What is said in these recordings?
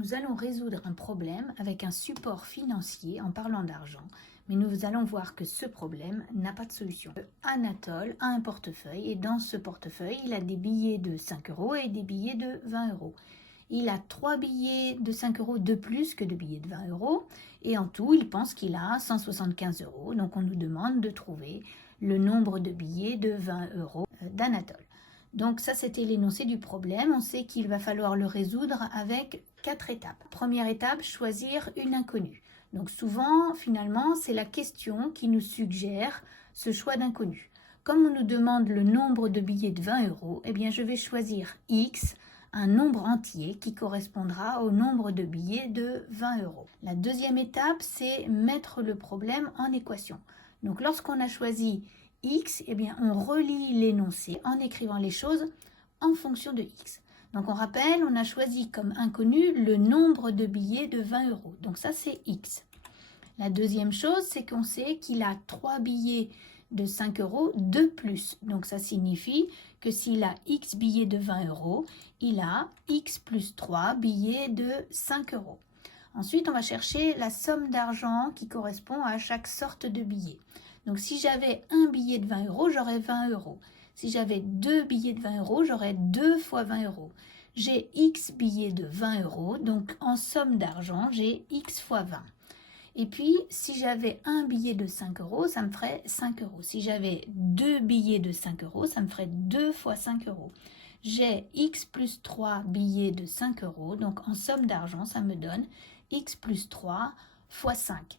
Nous allons résoudre un problème avec un support financier en parlant d'argent, mais nous allons voir que ce problème n'a pas de solution. Anatole a un portefeuille et dans ce portefeuille, il a des billets de 5 euros et des billets de 20 euros. Il a 3 billets de 5 euros de plus que de billets de 20 euros et en tout, il pense qu'il a 175 euros. Donc, on nous demande de trouver le nombre de billets de 20 euros d'Anatole. Donc ça, c'était l'énoncé du problème. On sait qu'il va falloir le résoudre avec 4 étapes. Première étape, choisir une inconnue. Donc souvent, finalement, c'est la question qui nous suggère ce choix d'inconnu. Comme on nous demande le nombre de billets de 20 euros, eh bien je vais choisir X, un nombre entier qui correspondra au nombre de billets de 20 euros. La deuxième étape, c'est mettre le problème en équation. Donc lorsqu'on a choisi X, eh bien, on relie l'énoncé en écrivant les choses en fonction de X. Donc, on rappelle, on a choisi comme inconnu le nombre de billets de 20 euros. Donc, ça, c'est X. La deuxième chose, c'est qu'on sait qu'il a 3 billets de 5 euros de plus. Donc, ça signifie que s'il a X billets de 20 euros, il a X plus 3 billets de 5 euros. Ensuite, on va chercher la somme d'argent qui correspond à chaque sorte de billet. Donc, si j'avais un billet de 20 euros, j'aurais 20 euros. Si j'avais 2 billets de 20 euros, j'aurais 2 fois 20 euros. J'ai X billets de 20 euros, donc en somme d'argent, j'ai X fois 20. Et puis, si j'avais un billet de 5 euros, ça me ferait 5 euros. Si j'avais 2 billets de 5 euros, ça me ferait 2 fois 5 euros. J'ai X plus 3 billets de 5 euros, donc en somme d'argent, ça me donne X plus 3 fois 5.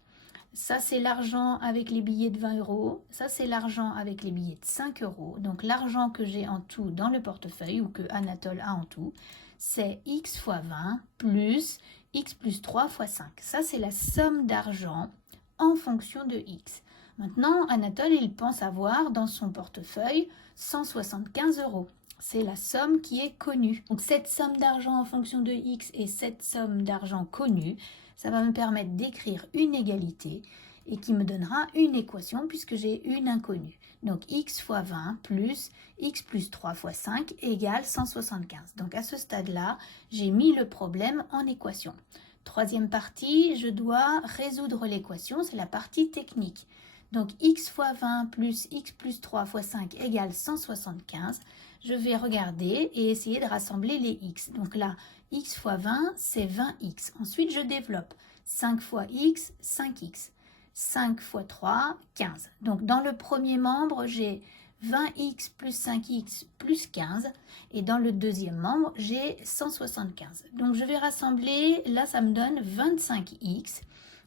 Ça, c'est l'argent avec les billets de 20 euros. Ça, c'est l'argent avec les billets de 5 euros. Donc, l'argent que j'ai en tout dans le portefeuille ou que Anatole a en tout, c'est X fois 20 plus X plus 3 fois 5. Ça, c'est la somme d'argent en fonction de X. Maintenant, Anatole, il pense avoir dans son portefeuille 175 euros. C'est la somme qui est connue. Donc, cette somme d'argent en fonction de X et cette somme d'argent connue, ça va me permettre d'écrire une égalité et qui me donnera une équation puisque j'ai une inconnue. Donc, x fois 20 plus x plus 3 fois 5 égale 175. Donc, à ce stade-là, j'ai mis le problème en équation. Troisième partie, je dois résoudre l'équation, c'est la partie technique. Donc, x fois 20 plus x plus 3 fois 5 égale 175. Je vais regarder et essayer de rassembler les x. Donc là, x fois 20, c'est 20x. Ensuite, je développe. 5 fois x, 5x. 5 fois 3, 15. Donc, dans le premier membre, j'ai 20x plus 5x plus 15. Et dans le deuxième membre, j'ai 175. Donc, je vais rassembler. Là, ça me donne 25x.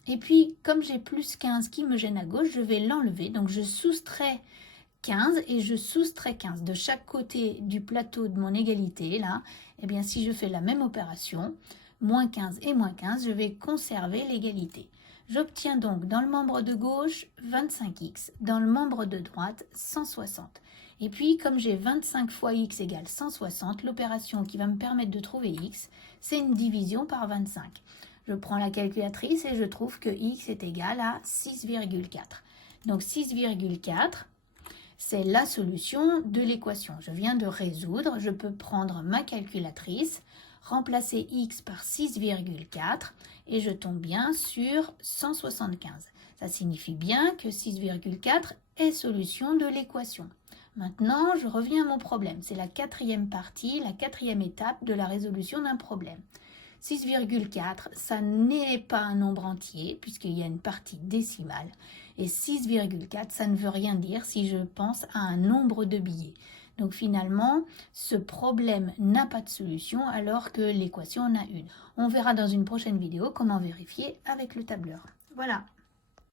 Et puis, comme j'ai plus 15 qui me gêne à gauche, je vais l'enlever. Donc, je soustrais 15 et je soustrais 15 de chaque côté du plateau de mon égalité. Là, eh bien, si je fais la même opération, moins 15 et moins 15, je vais conserver l'égalité. J'obtiens donc dans le membre de gauche 25x, dans le membre de droite 160. Et puis, comme j'ai 25 fois x égale 160, l'opération qui va me permettre de trouver x, c'est une division par 25. Je prends la calculatrice et je trouve que x est égal à 6,4. Donc 6,4, c'est la solution de l'équation. Je viens de résoudre, je peux prendre ma calculatrice, remplacer x par 6,4 et je tombe bien sur 175. Ça signifie bien que 6,4 est solution de l'équation. Maintenant, je reviens à mon problème. C'est la quatrième partie, la quatrième étape de la résolution d'un problème. 6,4, ça n'est pas un nombre entier puisqu'il y a une partie décimale. Et 6,4, ça ne veut rien dire si je pense à un nombre de billets. Donc finalement, ce problème n'a pas de solution alors que l'équation en a une. On verra dans une prochaine vidéo comment vérifier avec le tableur. Voilà.